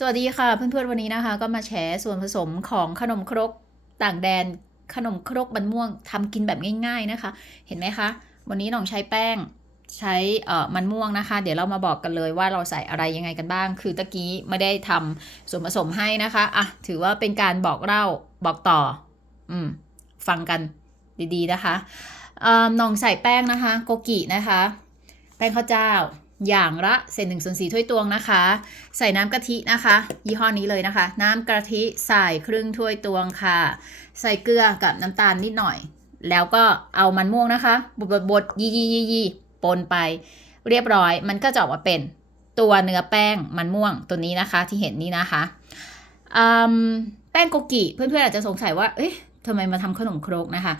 สวัสดีค่ะเพื่อนๆวันนี้นะคะ ก็มาแชร์ส่วนผสมของขนมครกต่างแดนขนมครกมันม่วงทำกินแบบง่าย ๆนะคะ เห็นไหมคะ วันนี้น้องใช้แป้งใช้เอ่อมันม่วงนะคะ เดี๋ยวเรามาบอกกันเลยว่าเราใส่อะไรยังไงกันบ้าง คือตะกี้ไม่ได้ทำส่วนผสมให้นะคะอะถือว่าเป็นการบอกเล่าบอกต่อ อืมฟังกันดีๆนะคะเอ่อน้องใส่แป้งนะคะ โกกินะคะ แป้งข้าวเจ้า อย่างละเศษหนึ่งส่วนสี่ถ้วยตวงนะคะ ใส่น้ำกะทินะคะ ยี่ห้อนี้เลยนะคะ น้ำกะทิใส่ครึ่งถ้วยตวงค่ะ ใส่เกลือกับน้ำตาลนิดหน่อย แล้วก็เอามันม่วงนะคะบดบดบดยี่ยี่ยี่ยี่ปนไป เรียบร้อยมันก็จะออกมาเป็นตัวเนื้อแป้งมันม่วงตัวนี้นะคะที่เห็นนี่นะคะแป้งโกกิเพื่อนๆอาจจะสงสัยว่าเอ๊ะ ทำไมมาทำขนมครกนะคะ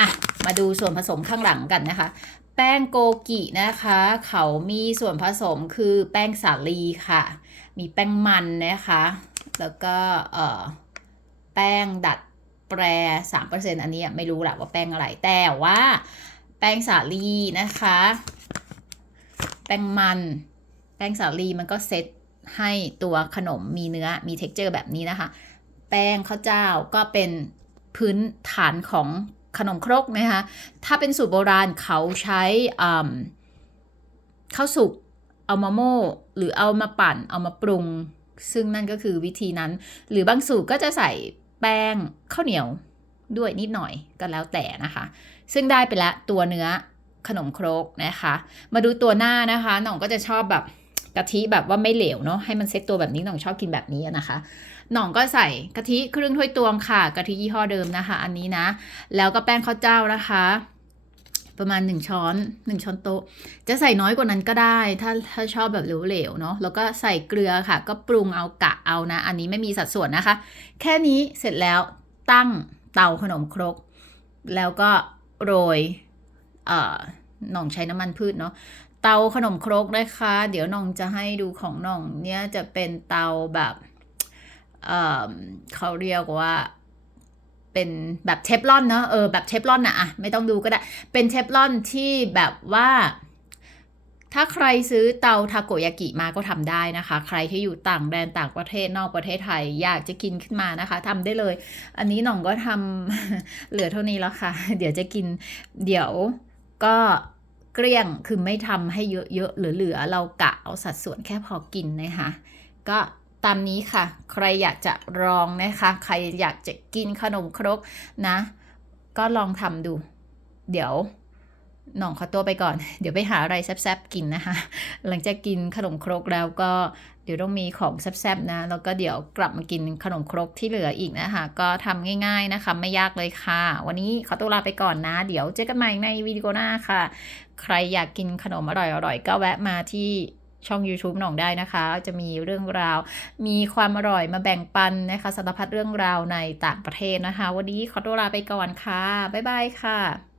อะมาดูส่วนผสมข้างหลังกันนะคะ แป้งโกกินะคะ เขามีส่วนผสมคือแป้งสาลีค่ะ มีแป้งมันนะคะ แล้วก็เอ่อแป้งดัดแปร 3%อันนี้ไม่รู้แหละว่าแป้งอะไร แต่ว่าแป้งสาลีนะคะ แป้งมัน แป้งสาลีมันก็เซตให้ตัวขนมมีเนื้อมีเท็กเจอร์แบบนี้นะคะ แป้งข้าวเจ้าก็เป็น พื้นฐานของขนมครกนะคะถ้าเป็นสูตรโบราณเขาใช้ข้าวสุกเอามาโม่หรือเอามาปั่นเอามาปรุง ซึ่งนั่นก็คือวิธีนั้น หรือบางสูตรก็จะใส่แป้งข้าวเหนียวด้วยนิดหน่อยก็แล้วแต่นะคะ ซึ่งได้ไปแล้วตัวเนื้อขนมครกนะคะ มาดูตัวหน้านะคะหน่องก็จะชอบแบบ กะทิแบบว่าไม่เหลวเนาะให้มันเซ็ตตัวแบบนี้หน่องชอบกินแบบนี้นะคะหน่องก็ใส่กะทิครึ่งถ้วยตวงค่ะกะทิยี่ห้อเดิมนะคะ อันนี้นะ แล้วก็แป้งข้าวเจ้านะคะ ประมาณ 1 ช้อน 1 ช้อนโต๊ะ จะใส่น้อยกว่านั้นก็ได้ ถ้าถ้าชอบแบบเหลวๆเนาะแล้วก็ใส่เกลือค่ะ ก็ปรุงเอากะเอานะ อันนี้ไม่มีสัดส่วนนะคะ แค่นี้เสร็จแล้วตั้งเตาขนมครก แล้วก็โรยเอ่อหน่องใช้น้ำมันพืชเนาะ เตาขนมครกนะคะ เดี๋ยวน่องจะให้ดูของน่องเนี่ยจะเป็นเตาแบบเอ่อเขาเรียกว่าเป็นแบบเทฟลอนเนอะเออแบบเทฟลอนนะอะไม่ต้องดูก็ได้ เป็นเทฟลอนที่แบบว่า ถ้าใครซื้อเตาทาโกยากิมาก็ทำได้นะคะ ใครที่อยู่ต่างแดนต่างประเทศนอกประเทศไทย อยากจะกินขึ้นมานะคะทำได้เลย อันนี้หน่องก็ทำเหลือเท่านี้แล้วค่ะ เดี๋ยวจะกินเดี๋ยวก็ กลี้ยงคือไม่ทำให้เยอะๆเหลือๆเรากะเอาสัดส่วนแค่พอกินนะคะ ก็ตามนี้ค่ะ ใครอยากจะลองนะคะ ใครอยากจะกินขนมครกนะ ก็ลองทำดู เดี๋ยวหน่องขอตัวไปก่อน เดี๋ยวไปหาอะไรแซ่บๆกินนะคะ หลังจากกินขนมครกแล้วก็เดี๋ยวต้องมีของแซ่บๆนะ แล้วก็เดี๋ยวกลับมากินขนมครกที่เหลืออีกนะคะ ก็ทำง่ายๆนะคะ ไม่ยากเลยค่ะ วันนี้ขอตัวลาไปก่อนนะ เดี๋ยวเจอกันใหม่ในวิดีโอหน้าค่ะ ใครอยากกินขนมอร่อยๆ ก็แวะมาที่ช่อง YouTube หน่องได้นะคะ จะมีเรื่องราว มีความอร่อยมาแบ่งปันนะคะสารพัดเรื่องราวในต่างประเทศนะคะ วันนี้ขอตัวลาไปก่อนค่ะ บ๊ายบายค่ะ